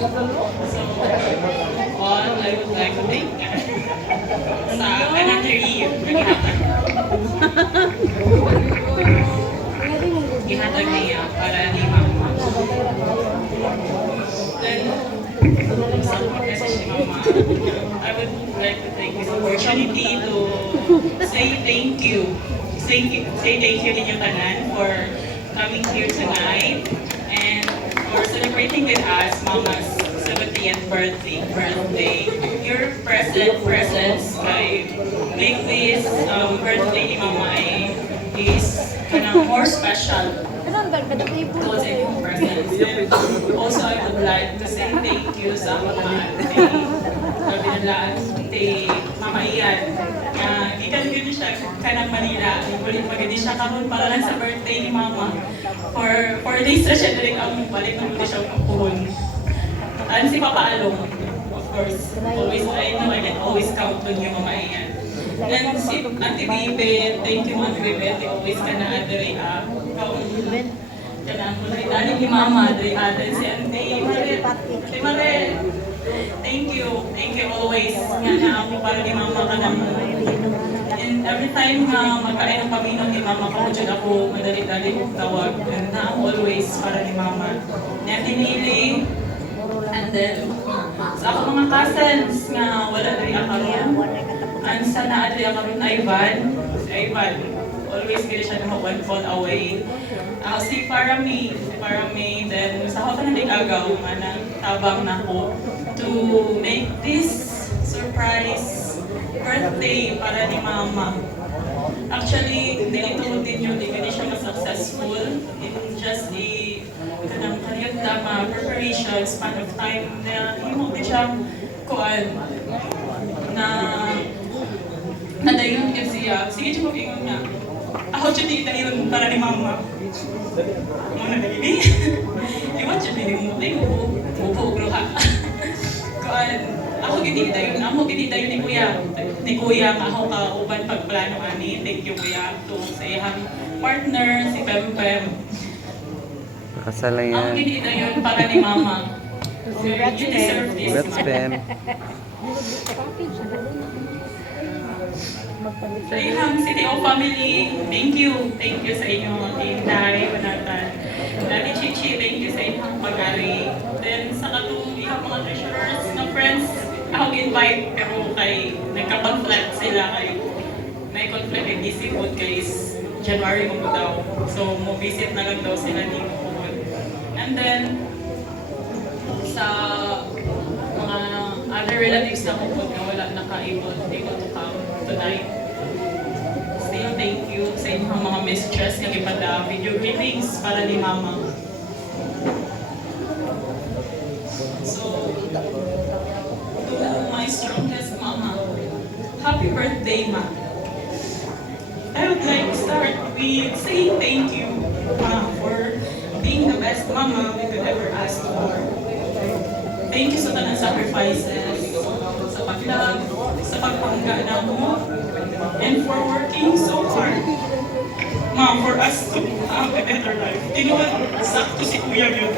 So, all I would like to thank sa another year, gihatag niya para ni Mama. Then, sa message ni Mama, I would like to take this opportunity to say thank you. Say thank you ninyo tanan for coming here tonight and for celebrating with us Mama's 70th birthday. Your presence ay make this birthday ni Mama is kanang more special because in your presence. And also I would like to say thank you sa mga Mama Ian. Ikan gini siya kanang Manila. Ulit maganda siya karon para lang sa birthday ni Mama. For 4 days na siya direct ang balik ng muli siya puhon. And si Papa Along, of course, always I know I can always count on you, Mama Ian. And si Auntie Bibe, thank you Auntie Bibe, always ka na adere kanang dali ni Mama, adere si Auntie Maret. Thank you always. Nga na ako para ni Mama ka naman. And every time na magkain ng pamino ni Mama, kapag ako madali-dali kong tawag. And na ako always para ni Mama. Natinili. And then, sa ako mga cousins nga wala rin akaroon. And sana rin akaroon Ivan. Si Ivan, always gila siya na one call away. Si Parami, then sa ako na nag-agaw nga na tabang na ko to make this surprise birthday para ni Mama. Actually, nilituod din yun, hindi siya mas-successful in just a kanang kariyag tama preparation, span of time na hindi din siya kuan na nadayon kasi sige siya mag-ingon nga. Ako siya di yun para ni Mama. Muna na gini. Iwan siya din mo, upo ha. Ako gini tayo ni Kuya ako ka uban pagplano ani. Thank you Kuya to sa iyang partner si Pem. Kasala yan. Ako gini tayo para ni Mama. You deserve this. Congrats, Pem. Sa iyang CTO family, thank you sa inyo Inday, Manatan. Dati Chichi, thank you sa inyong pag-ari. Then sa iyang mga treasurers na friends, ako invite pero kay nagka-conflict sila kay may conflict in DC Food guys January mo daw. So mo visit na lang daw sila dito po. And then sa mga other relatives na po na wala naka-able to come tonight. Still thank you sa inyong mga mistress nga ipada video greetings para ni Mama. So my strongest Mama. Happy birthday, Ma. I would like to start with saying thank you for being the best Mama we could ever ask for. Thank you sa tanang sacrifices, sa pag-love, sa pagpangga mo, and for working so hard, Ma, for us to have a better life. Tinuwan, sakto si Kuya yun.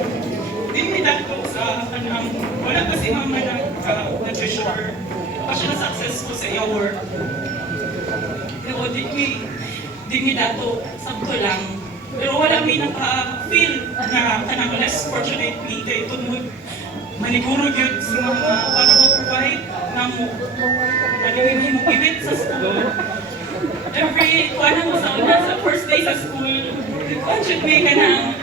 Hindi dito sa kanang wala kasi Mama na-treasure pa siya na-successful sa iya work. Pero di mi dato sabto lang. Pero wala mi naka-feel na kanang less fortunately kay tunod maniguro yun si Mama para mag-provide na mo ibit sa school. Every kuwanan mo sa first day sa school, kuwan should be kanang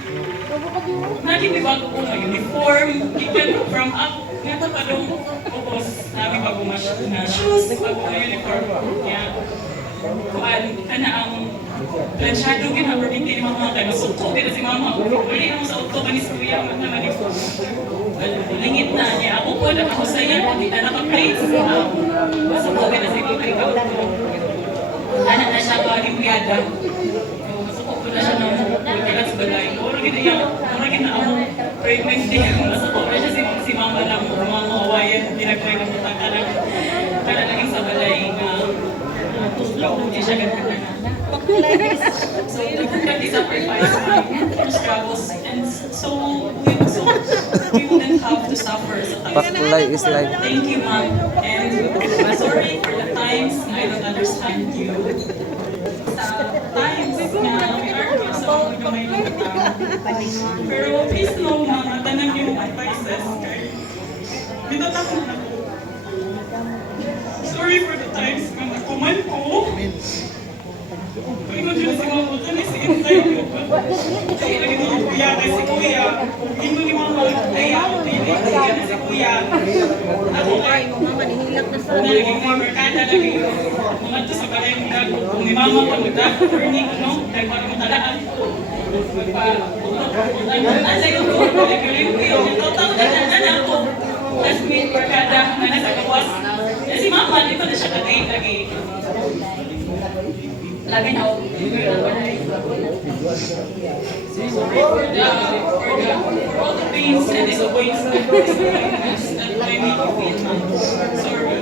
nagibibag ko ng uniform, given from up, nga pa dong upos namin bago na shoes, bago na uniform niya. Kuan, kana ang plansyado ginagawa din ni Mama, kaya masukto din si Mama. Uli naman sa ukto, manis Kuya, naman ito. Lingit na niya, ako po, ako sa iya, hindi na naka-place. Masukto din na si Kuya, ikaw. Anak na siya ko, alimuyada. Masukto ko na siya ng kailan sa balay. Orang kita ako pregnancy. Masukto na siya si Mama lang, mga kawayan, dinagpay ng utang ka lang. Kala laging sa balay nga, tuslaw, hindi siya ganun na. So, ito ka di sacrifice mo. struggles, and we wouldn't have to suffer. So Pakulay is like, thank you, Mom. And sorry for the times I don't understand you. Sa times na may argue sa mga gamay ng tao. Pero please know, Mama, tanan yung advices. Bitatakot na ko. Sorry for the times na nakuman ko. Kaya ko dyan si Mama, dyan si Intay ko. Kaya lagi na ang kuya, kay si kuya. Hindi ni Mama, ay ako, kaya na si kuya. Ako kay, nalaging may merkada, lagi mga to sa balay mo dago. Kung may Mama pa mo dago, learning, no? Dahil para matalaan ko. Asay ko, nagkaling ko yun. Totoo na ako. Tapos may merkada na nasa kawas. Si Mama, di ba na siya lagi. Lagi na ako. Sorry for all the pains and disappointments that I made you feel, Mom. Sorry.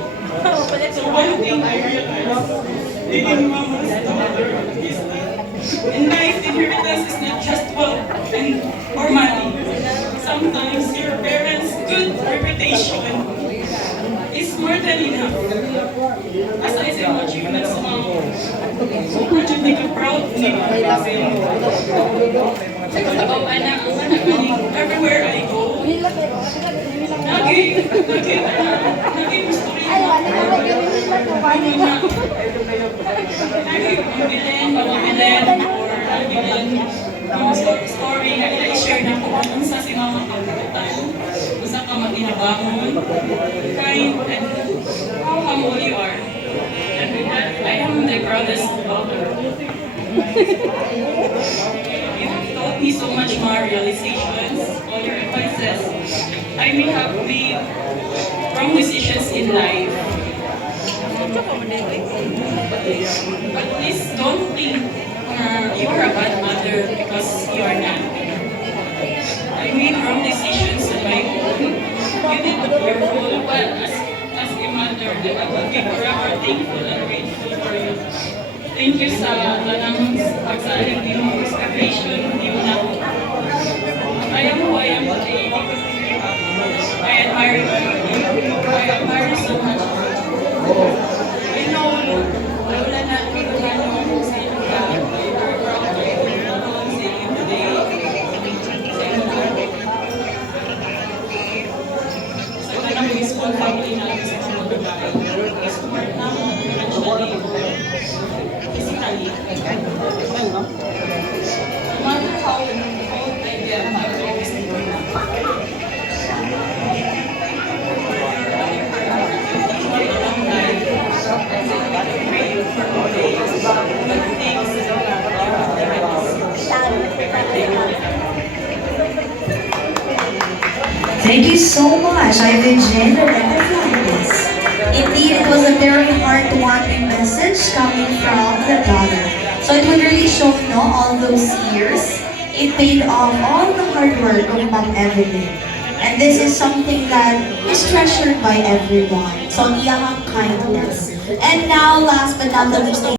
So one thing I realized, being Mama's daughter, is that in life, inheritance is not just wealth or money. Sometimes your parents' good reputation is more than enough. As I say, ang achievements mo, would you make a proud name kasi anak, everywhere I go, lagi gusto rin mabilan or story na i-share na ko kung sa si Mama kamulitan. Usa ka maginabangon, kind, and how humble you are. And with that, I am the proudest daughter. You have taught me so much more realizations, all your advices. I may have made wrong decisions in life. But please don't think you are a bad mother because you are not. I made wrong decisions on my own. You did what you're full, but as a mother, I will be forever thankful and grateful for you. Thank you sa tanang pagsaling din mo, inspiration, you na. I am who I am today because of you. I admire you. I admire you so much. I know, wala na sa inyo ka. You're proud of you. I'm saying you today. Sa tanang peaceful family natin sa mga babae. Support na mo, financially, physically. No matter how old I get, I will always be with you. Thank you so much. I've enjoyed this. Indeed, it was a very heartwarming message coming from the daughter. So it would really show, all those years, it paid off all the hard work of Mom Evelyn. And this is something that is treasured by everyone. So, iyahang kindness. And now, last but not the least,